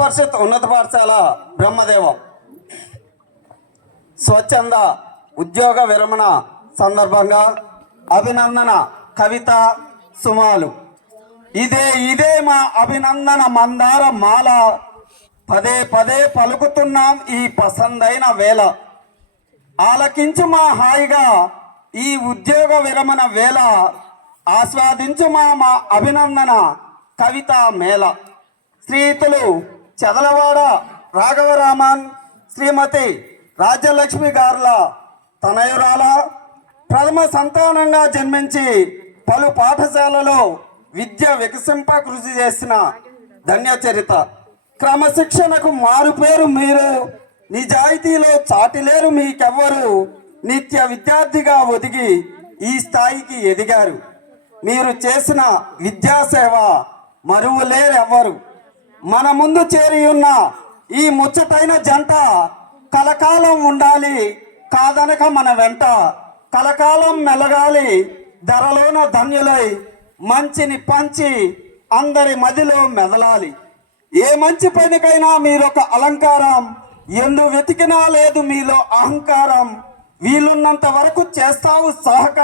పరిషత్ ఉన్నత పాఠశాల బ్రహ్మదేవం. స్వచ్ఛంద ఉద్యోగ విరమణ సందర్భంగా అభినందన కవిత సుమాలు. ఇదే ఇదే మా అభినందన మందార మాల. పదే పదే పలుకుతున్నాం ఈ పసందైన వేళ. ఆలకించు మా హాయిగా ఈ ఉద్యోగ విరమణ వేళ. ఆస్వాదించు మా మా అభినందన కవిత మేళ. స్నేహితులు చెదలవాడ రాఘవరామన్ శ్రీమతి రాజ్యలక్ష్మి గారుల తనయురాల ప్రథమ సంతానంగా జన్మించి పలు పాఠశాలలో విద్య వికసింప కృషి చేసిన ధన్యచరిత. క్రమశిక్షణకు మారు పేరు మీరు. నిజాయితీలో చాటిలేరు మీకెవ్వరు. నిత్య విద్యార్థిగా ఒదిగి ఈ స్థాయికి ఎదిగారు. మీరు చేసిన విద్యాసేవ మరువలేరెవ్వరు. మన ముందు చేరి ఉన్న ఈ ముచ్చటైన జంట కలకాలం ఉండాలి కాదనక మన వెంట. కలకాలం మెలగాలి ధరలోన ధన్యులై మంచిని పంచి అందరి మదిలో మెదలాలి. ఏ మంచి పనికైనా మీరొక అలంకారం ఎందు వెతికినా లేదు మీలో అహంకారం. వీలున్నంత వరకు చేస్తావు సహకారం.